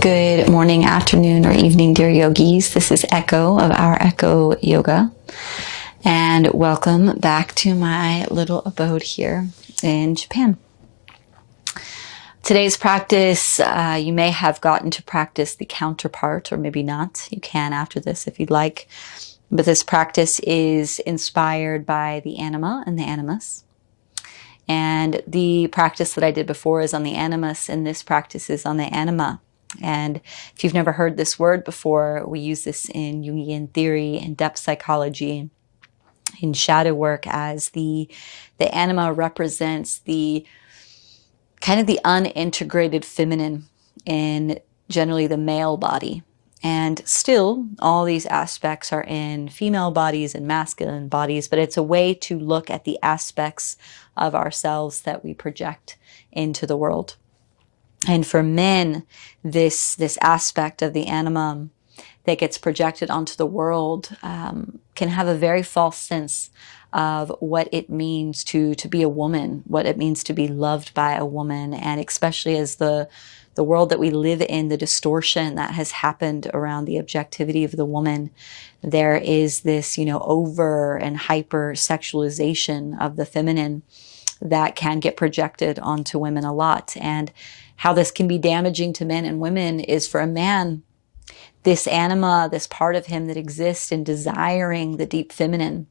Good morning, afternoon, or evening, dear yogis. This is Echo of Our Echo Yoga, and welcome back to my little abode here in Japan. Today's practice, you may have gotten to practice the counterpart, or maybe not. You can after this if you'd like. But this practice is inspired by the anima and the animus. And the practice that I did before is on the animus, and this practice is on the anima. And if you've never heard this word before, we use this in Jungian theory and depth psychology, in shadow work, as the anima represents the kind of the unintegrated feminine in generally the male body. And still, all these aspects are in female bodies and masculine bodies, but it's a way to look at the aspects of ourselves that we project into the world. And for men, this aspect of the anima that gets projected onto the world can have a very false sense of what it means to be a woman, what it means to be loved by a woman, and especially as the world that we live in, the distortion that has happened around the objectivity of the woman. There is this, over and hyper sexualization of the feminine that can get projected onto women a lot. And how this can be damaging to men and women is, for a man, this anima, this part of him that exists in desiring the deep feminine,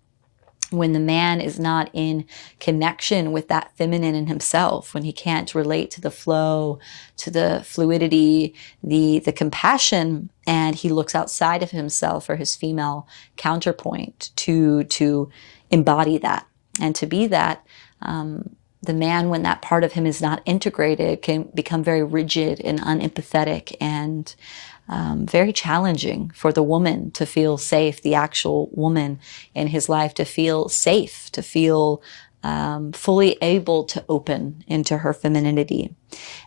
when the man is not in connection with that feminine in himself, when he can't relate to the flow, to the fluidity, the compassion, and he looks outside of himself or his female counterpoint to embody that and to be that, the man, when that part of him is not integrated, can become very rigid and unempathetic and very challenging for the woman to feel safe, the actual woman in his life to feel safe, to feel fully able to open into her femininity.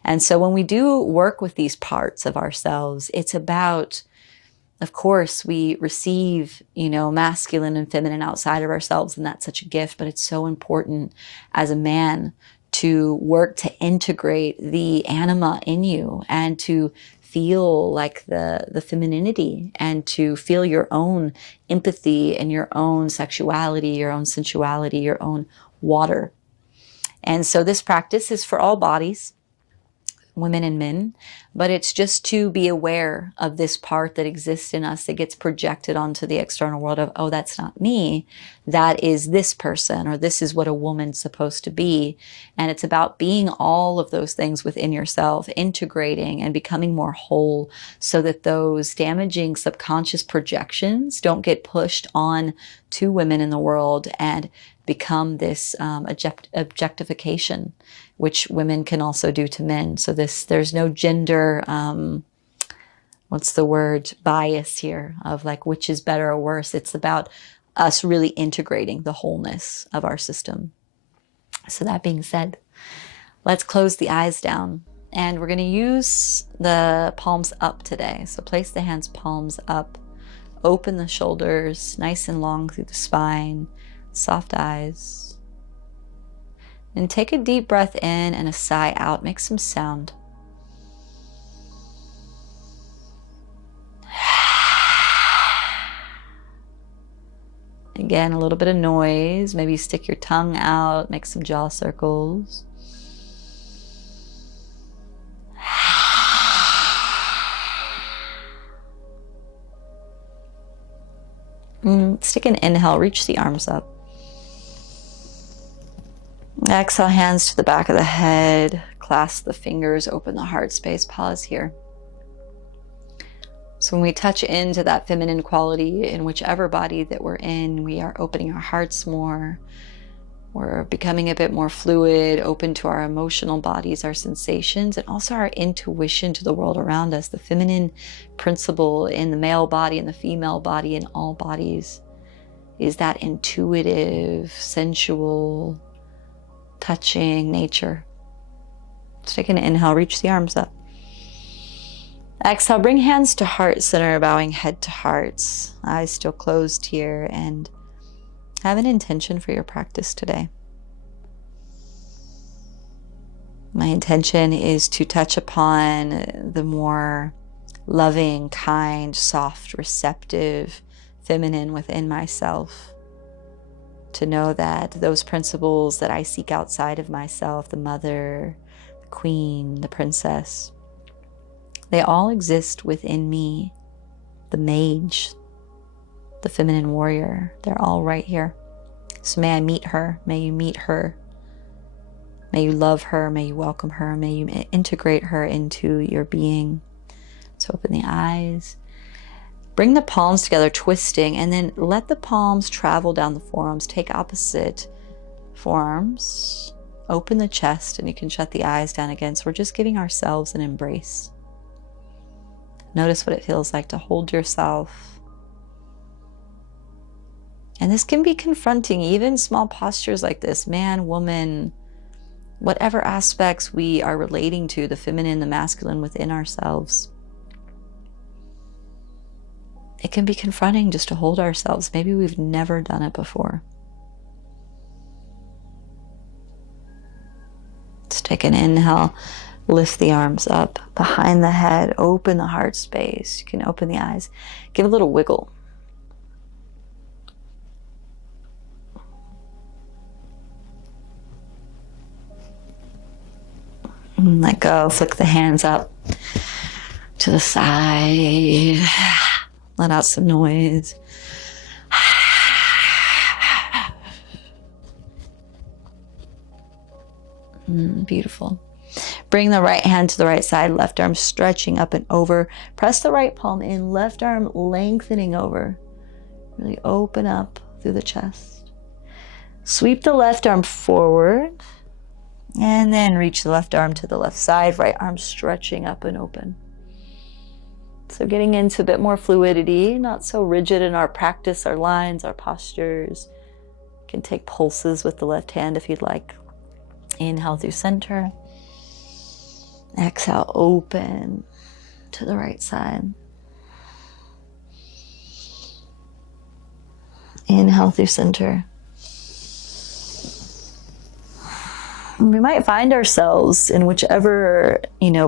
And so when we do work with these parts of ourselves, it's about, of course, we receive, masculine and feminine outside of ourselves, and that's such a gift, but it's so important as a man to work to integrate the anima in you and to feel like the femininity and to feel your own empathy and your own sexuality, your own sensuality, your own water. And so this practice is for all bodies, women and men, but it's just to be aware of this part that exists in us that gets projected onto the external world of, oh, that's not me, that is this person, or this is what a woman's supposed to be. And it's about being all of those things within yourself, integrating and becoming more whole so that those damaging subconscious projections don't get pushed on to women in the world and become this objectification, which women can also do to men. So there's no gender, bias here of like which is better or worse. It's about us really integrating the wholeness of our system. So that being said, let's close the eyes down, and we're going to use the palms up today. So place the hands palms up, open the shoulders nice and long through the spine, soft eyes, and take a deep breath in and a sigh out. Make some sound. Again, a little bit of noise. Maybe stick your tongue out, make some jaw circles. Stick an inhale, reach the arms up. Exhale, hands to the back of the head, clasp the fingers, open the heart space, pause here. So when we touch into that feminine quality in whichever body that we're in, we are opening our hearts more. We're becoming a bit more fluid, open to our emotional bodies, our sensations, and also our intuition to the world around us. The feminine principle in the male body and the female body, in all bodies, is that intuitive, sensual, touching nature. Let's take an inhale, reach the arms up. Exhale, bring hands to heart center, bowing head to heart, eyes still closed here, and have an intention for your practice today. My intention is to touch upon the more loving, kind, soft, receptive, feminine within myself. To know that those principles that I seek outside of myself, the mother, the queen, the princess, they all exist within me. The mage, the feminine warrior, they're all right here. So may I meet her, may you meet her. May you love her, may you welcome her, may you integrate her into your being. So open the eyes. Bring the palms together, twisting, and then let the palms travel down the forearms. Take opposite forearms. Open the chest, and you can shut the eyes down again. So we're just giving ourselves an embrace. Notice what it feels like to hold yourself. And this can be confronting, even small postures like this, man, woman, whatever aspects we are relating to, the feminine, the masculine within ourselves. It can be confronting just to hold ourselves. Maybe we've never done it before. Let's take an inhale, lift the arms up behind the head, open the heart space. You can open the eyes, give a little wiggle. And let go, flick the hands up to the side. Let out some noise. Beautiful. Bring the right hand to the right side, left arm stretching up and over. Press the right palm in, left arm lengthening over. Really open up through the chest. Sweep the left arm forward, and then reach the left arm to the left side, right arm stretching up and open. So getting into a bit more fluidity, not so rigid in our practice, our lines, our postures. You can take pulses with the left hand if you'd like. Inhale through center. Exhale, open to the right side. Inhale through center. We might find ourselves in whichever,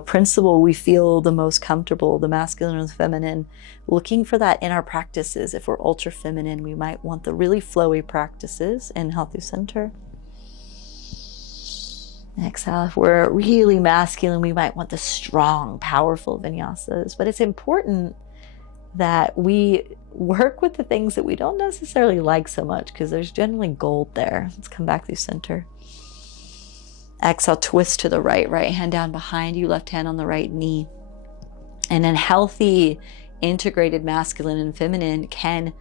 principle we feel the most comfortable, the masculine or the feminine, looking for that in our practices. If we're ultra feminine, we might want the really flowy practices. Inhale through center. Exhale. If we're really masculine, we might want the strong, powerful vinyasas. But it's important that we work with the things that we don't necessarily like so much, because there's generally gold there. Let's come back through center. Exhale, twist to the right, right hand down behind you, left hand on the right knee. And then healthy, integrated masculine and feminine can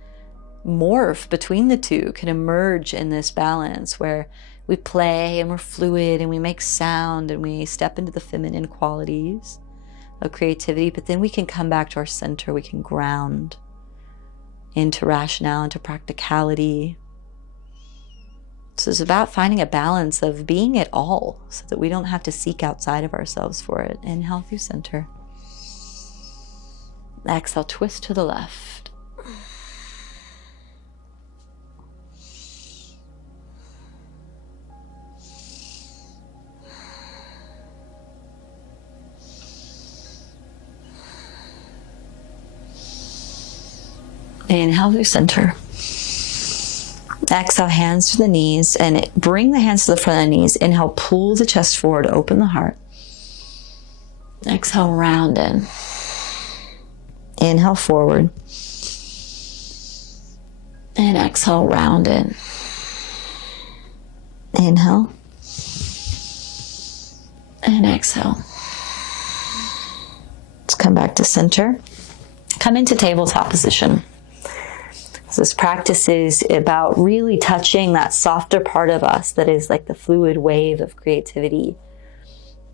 morph between the two, can emerge in this balance where we play and we're fluid and we make sound and we step into the feminine qualities of creativity, but then we can come back to our center, we can ground into rationale, into practicality. So it's about finding a balance of being it all so that we don't have to seek outside of ourselves for it. Inhale through center. Exhale, twist to the left. Inhale through center. Exhale, hands to the knees, and bring the hands to the front of the knees. Inhale, pull the chest forward, open the heart. Exhale, round in. Inhale, forward. And exhale, round in. Inhale. And exhale. Let's come back to center. Come into tabletop position. So this practice is about really touching that softer part of us that is like the fluid wave of creativity.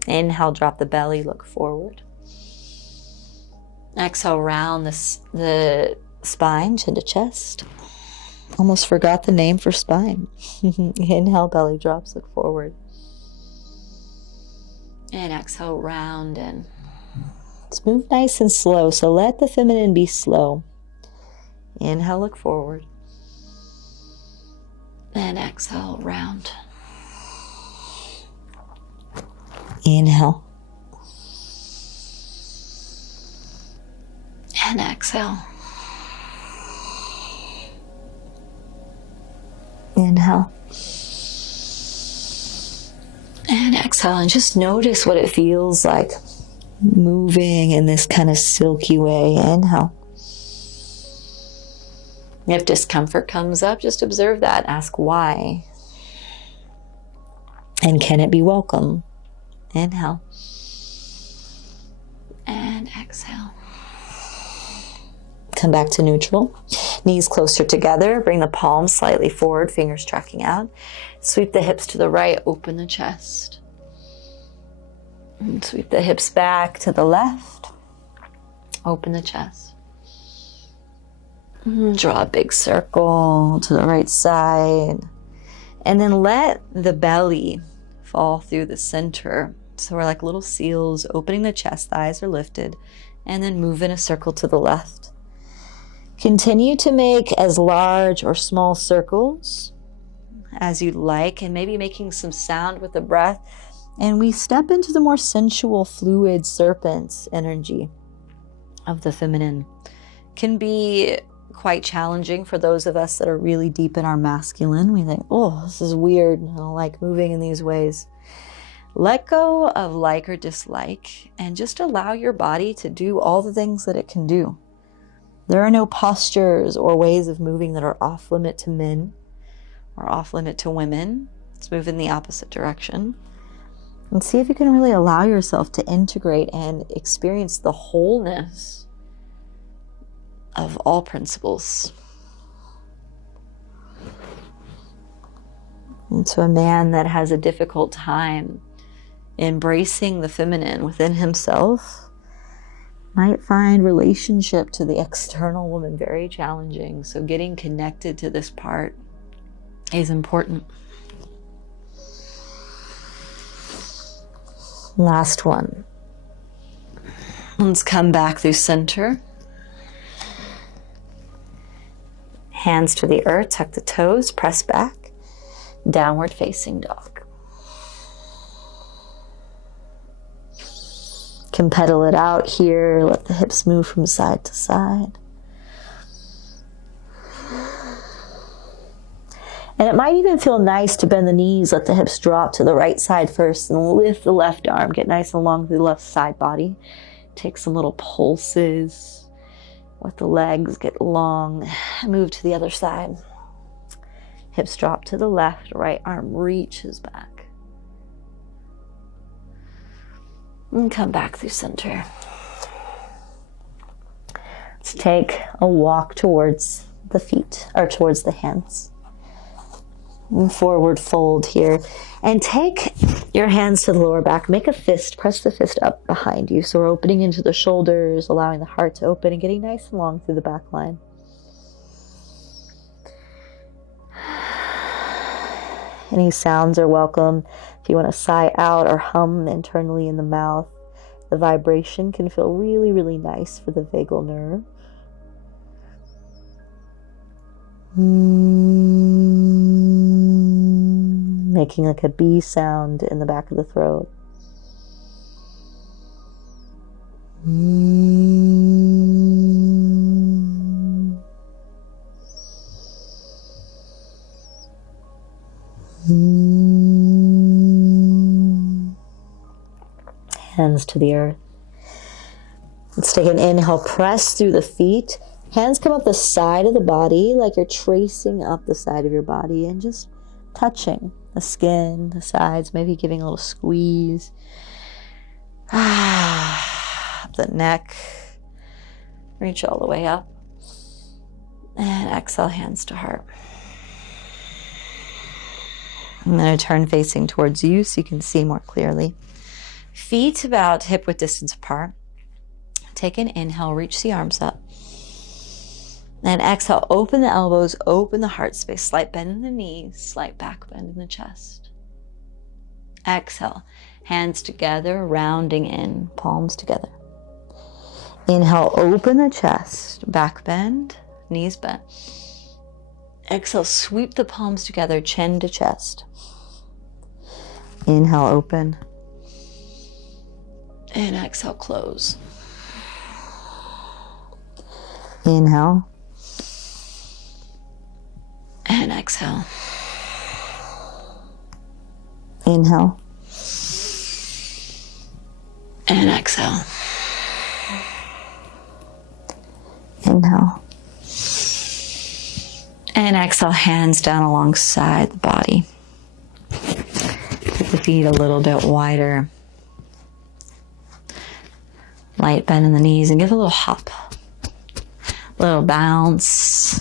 Inhale, drop the belly, look forward. Exhale, round the spine, chin to chest. Almost forgot the name for spine. Inhale, belly drops, look forward. And exhale, round in. Let's move nice and slow. So let the feminine be slow. Inhale, look forward. And exhale, round. Inhale. And exhale. Inhale. And exhale. And just notice what it feels like moving in this kind of silky way. Inhale. If discomfort comes up, just observe that. Ask why. And can it be welcome? Inhale. And exhale. Come back to neutral. Knees closer together. Bring the palms slightly forward, fingers tracking out. Sweep the hips to the right, open the chest. And sweep the hips back to the left. Open the chest. Draw a big circle to the right side. And then let the belly fall through the center. So we're like little seals, opening the chest, the eyes are lifted, and then move in a circle to the left. Continue to make as large or small circles as you'd like, and maybe making some sound with the breath. And we step into the more sensual, fluid serpent energy of the feminine. Can be quite challenging for those of us that are really deep in our masculine. We think, oh, this is weird. I don't like moving in these ways. Let go of like or dislike and just allow your body to do all the things that it can do. There are no postures or ways of moving that are off limit to men or off limit to women. Let's move in the opposite direction and see if you can really allow yourself to integrate and experience the wholeness of all principles. And so a man that has a difficult time embracing the feminine within himself might find relationship to the external woman very challenging. So getting connected to this part is important. Last one. Let's come back through center. Hands to the earth, tuck the toes, press back. Downward facing dog. Can pedal it out here. Let the hips move from side to side. And it might even feel nice to bend the knees, let the hips drop to the right side first, and lift the left arm. Get nice and long through the left side body. Take some little pulses. Let the legs get long. Move to the other side. Hips drop to the left. Right arm reaches back. And come back through center. Let's take a walk towards the feet, or towards the hands. And forward fold here. And take your hands to the lower back. Make a fist. Press the fist up behind you. So we're opening into the shoulders, allowing the heart to open and getting nice and long through the back line. Any sounds are welcome. If you want to sigh out or hum internally in the mouth, the vibration can feel really, really nice for the vagal nerve. Making like a bee sound in the back of the throat. Hands to the earth. Let's take an inhale, press through the feet. Hands come up the side of the body like you're tracing up the side of your body and just touching the skin, the sides, maybe giving a little squeeze. Up the neck. Reach all the way up. And exhale, hands to heart. I'm going to turn facing towards you so you can see more clearly. Feet about hip width distance apart. Take an inhale, reach the arms up. And exhale, open the elbows, open the heart space. Slight bend in the knees, slight back bend in the chest. Exhale, hands together, rounding in, palms together. Inhale, open the chest, back bend, knees bent. Exhale, sweep the palms together, chin to chest. Inhale, open. And exhale, close. Inhale. And exhale. Inhale. And exhale. Inhale. And exhale, hands down alongside the body. Take the feet a little bit wider. Light bend in the knees and give a little hop. A little bounce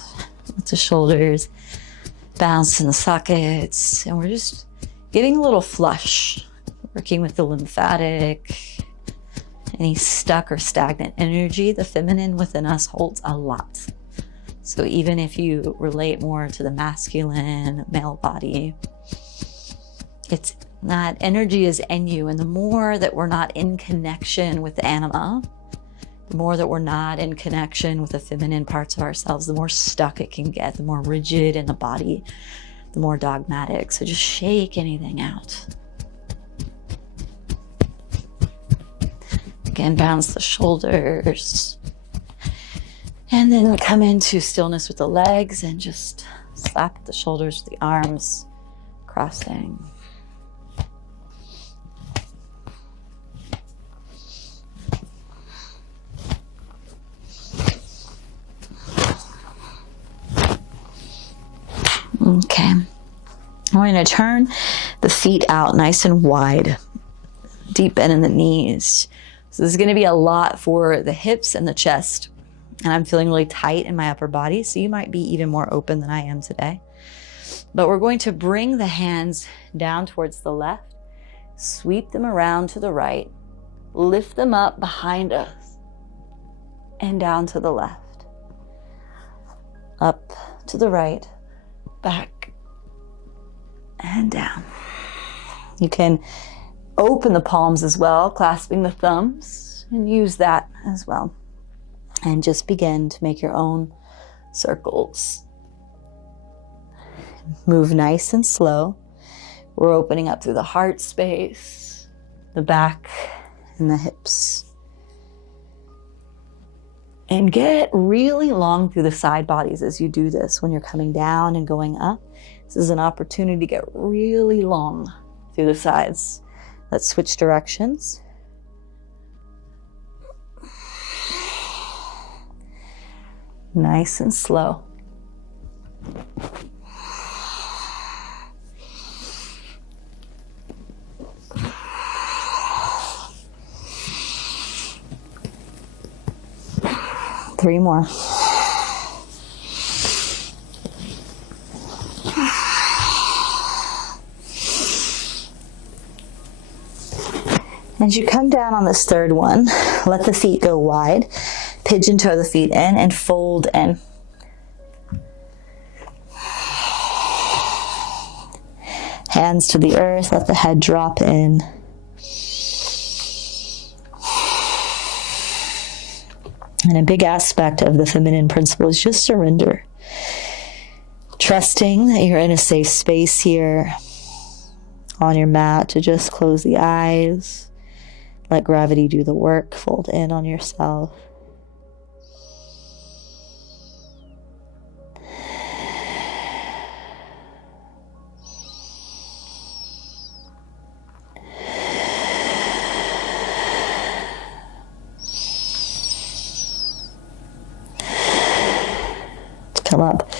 with the shoulders. Bounce in the sockets. And we're just getting a little flush. Working with the lymphatic. Any stuck or stagnant energy, the feminine within us holds a lot. So even if you relate more to the masculine male body, it's that energy is in you. And the more that we're not in connection with the anima, the more that we're not in connection with the feminine parts of ourselves, the more stuck it can get, the more rigid in the body, the more dogmatic. So just shake anything out. Again, bounce the shoulders. And then come into stillness with the legs and just slap the shoulders, the arms, crossing. Okay. We're going to turn the feet out nice and wide. Deep bend in the knees. So this is going to be a lot for the hips and the chest. And I'm feeling really tight in my upper body, so you might be even more open than I am today. But we're going to bring the hands down towards the left, sweep them around to the right, lift them up behind us, and down to the left. Up to the right, back, and down. You can open the palms as well, clasping the thumbs, and use that as well. And just begin to make your own circles. Move nice and slow. We're opening up through the heart space, the back, and the hips. And get really long through the side bodies as you do this when you're coming down and going up. This is an opportunity to get really long through the sides. Let's switch directions. Nice and slow. Three more. As you come down on this third one, let the feet go wide. Pigeon toe the feet in and fold in. Hands to the earth, let the head drop in. And a big aspect of the feminine principle is just surrender. Trusting that you're in a safe space here on your mat to just close the eyes. Let gravity do the work. Fold in on yourself. Come up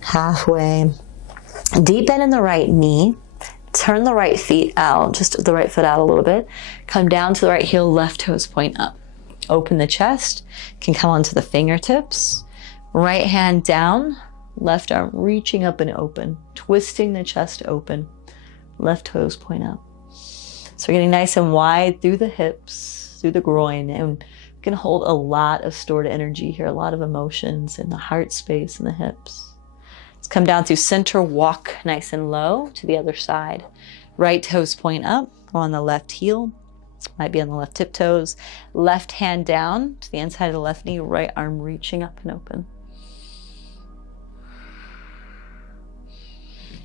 halfway. Deep bend in the right knee. Turn the right feet out, just the right foot out a little bit. Come down to the right heel, left toes point up. Open the chest, can come onto the fingertips. Right hand down, left arm reaching up and open. Twisting the chest open. Left toes point up. So we're getting nice and wide through the hips, through the groin, and we can hold a lot of stored energy here, a lot of emotions in the heart space and the hips. Let's come down through center, walk nice and low to the other side. Right toes point up on the left heel, might be on the left tiptoes. Left hand down to the inside of the left knee, right arm reaching up and open.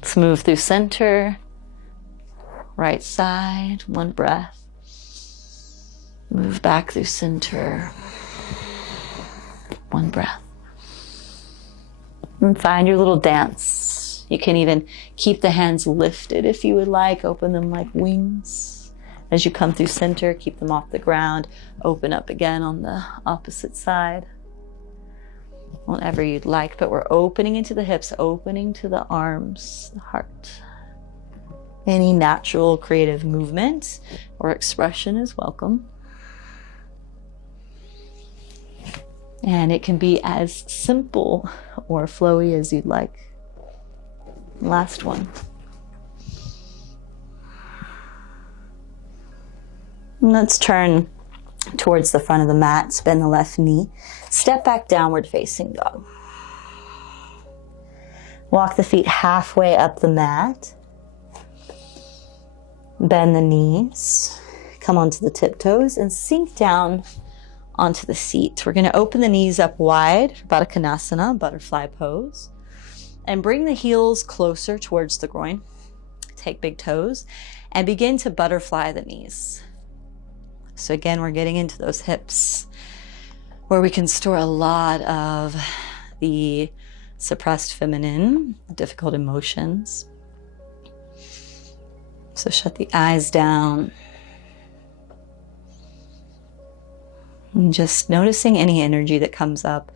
Let's move through center, right side, one breath. Move back through center. One breath. And find your little dance. You can even keep the hands lifted if you would like. Open them like wings. As you come through center, keep them off the ground. Open up again on the opposite side. Whatever you'd like, but we're opening into the hips, opening to the arms, the heart. Any natural creative movement or expression is welcome. And it can be as simple or flowy as you'd like. Last one. And let's turn towards the front of the mat, bend the left knee, step back, downward facing dog. Walk the feet halfway up the mat. Bend the knees, come onto the tiptoes and sink down onto the seat. We're going to open the knees up wide for Baddha Konasana, butterfly pose, and bring the heels closer towards the groin. Take big toes and begin to butterfly the knees. So again, we're getting into those hips where we can store a lot of the suppressed feminine, difficult emotions. So shut the eyes down. And just noticing any energy that comes up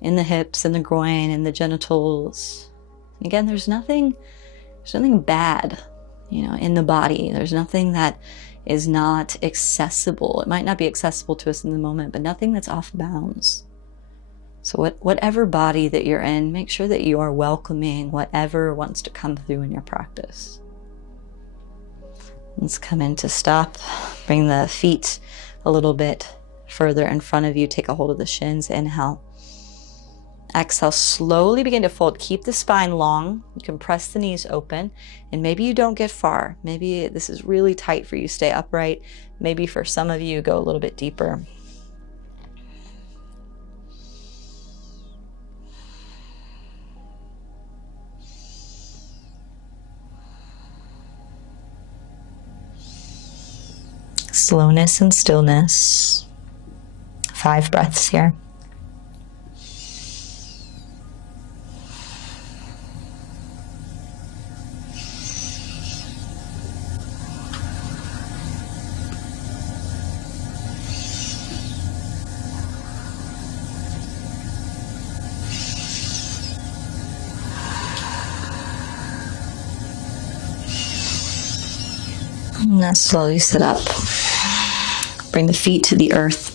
in the hips and the groin and the genitals. And again, there's nothing bad, in the body. There's nothing that is not accessible. It might not be accessible to us in the moment, but nothing that's off bounds. So whatever body that you're in, make sure that you are welcoming whatever wants to come through in your practice. Let's come in to stop. Bring the feet a little bit further in front of you. Take a hold of the shins. Inhale. Exhale. Slowly begin to fold. Keep the spine long. You can press the knees open. And maybe you don't get far. Maybe this is really tight for you. Stay upright. Maybe for some of you, go a little bit deeper. Slowness and stillness. 5 breaths here. And now slowly sit up. Bring the feet to the earth.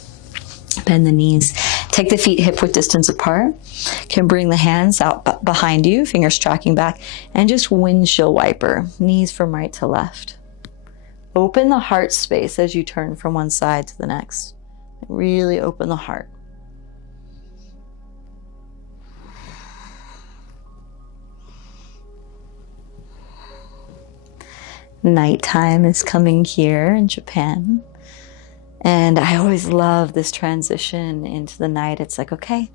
Bend the knees. Take the feet hip-width distance apart. You can bring the hands out behind you, fingers tracking back, and just windshield wiper, knees from right to left. Open the heart space as you turn from one side to the next. Really open the heart. Nighttime is coming here in Japan. And I always love this transition into the night. It's like, okay,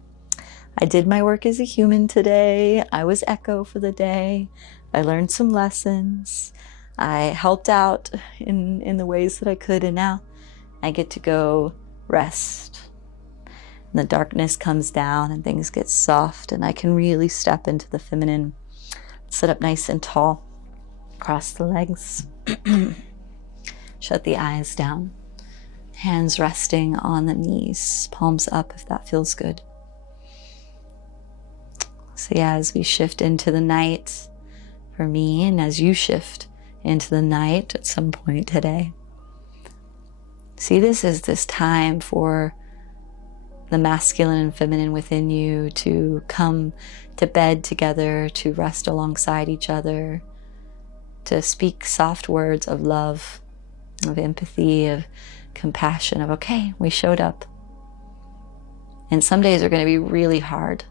I did my work as a human today. I was Echo for the day. I learned some lessons. I helped out in the ways that I could. And now I get to go rest. And the darkness comes down and things get soft. And I can really step into the feminine. Sit up nice and tall. Cross the legs. Shut the eyes down. Hands resting on the knees, palms up if that feels good. So yeah, as we shift into the night for me, and as you shift into the night at some point today, see this as this time for the masculine and feminine within you to come to bed together, to rest alongside each other, to speak soft words of love, of empathy, of compassion, of okay, we showed up. And some days are going to be really hard.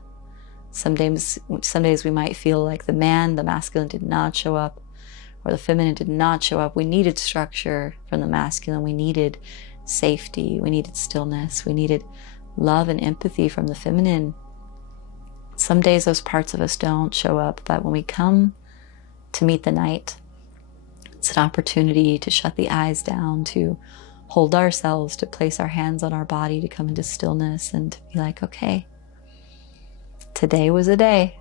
Some days we might feel like the masculine did not show up, or the feminine did not show up. We needed structure from the masculine. We needed safety. We needed stillness. We needed love and empathy from the feminine. Some days those parts of us don't show up, but when we come to meet the night, it's an opportunity to shut the eyes down, to hold ourselves, to place our hands on our body, to come into stillness and to be like, okay, today was a day.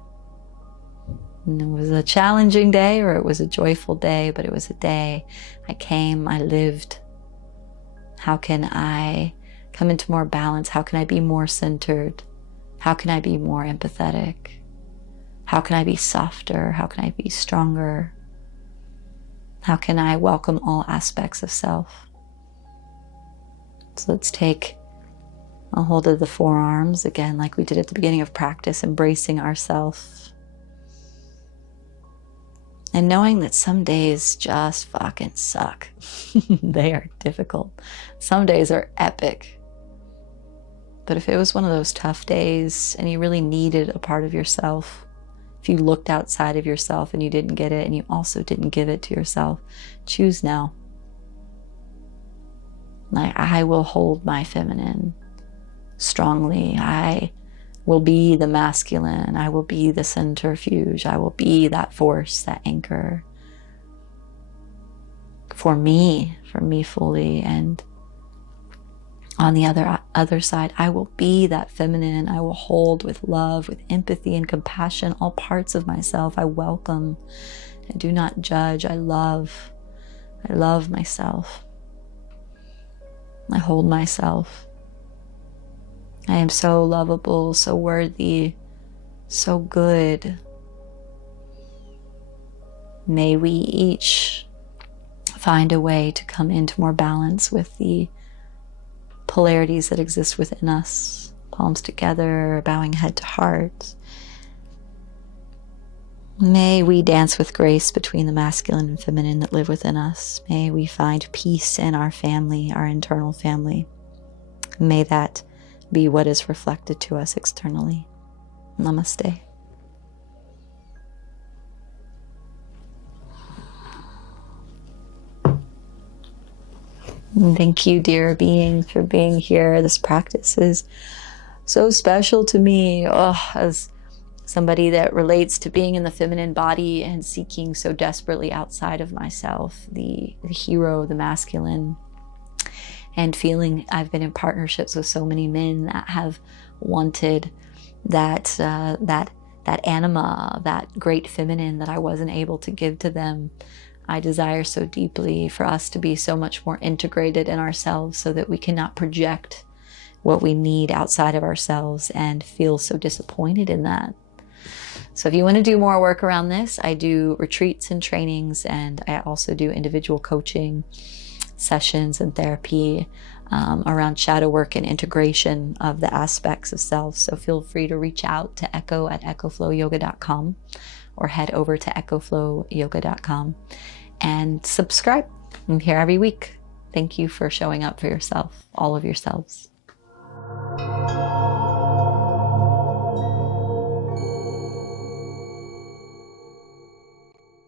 And it was a challenging day or it was a joyful day, but it was a day. I came, I lived. How can I come into more balance? How can I be more centered? How can I be more empathetic? How can I be softer? How can I be stronger? How can I welcome all aspects of self? So let's take a hold of the forearms again, like we did at the beginning of practice, embracing ourselves. And knowing that some days just fucking suck. They are difficult. Some days are epic. But if it was one of those tough days and you really needed a part of yourself, if you looked outside of yourself and you didn't get it and you also didn't give it to yourself, choose now. Like, I will hold my feminine strongly. I will be the masculine. I will be the centrifuge. I will be that force, that anchor for me fully. And on the other side, I will be that feminine. I will hold with love, with empathy and compassion, all parts of myself. I welcome. I do not judge. I love myself. I hold myself. I am so lovable, so worthy, so good. May we each find a way to come into more balance with the polarities that exist within us. Palms together, bowing head to heart. May we dance with grace between the masculine and feminine that live within us. May we find peace in our family, our internal family. May that be what is reflected to us externally. Namaste. And thank you, dear being, for being here. This practice is so special to me. As somebody that relates to being in the feminine body and seeking so desperately outside of myself, the hero, the masculine, and feeling I've been in partnerships with so many men that have wanted that anima, that great feminine that I wasn't able to give to them. I desire so deeply for us to be so much more integrated in ourselves so that we cannot project what we need outside of ourselves and feel so disappointed in that. So if you want to do more work around this, I do retreats and trainings, and I also do individual coaching sessions and therapy around shadow work and integration of the aspects of self. So feel free to reach out to Echo at echoflowyoga.com or head over to echoflowyoga.com and subscribe. I'm here every week. Thank you for showing up for yourself, all of yourselves.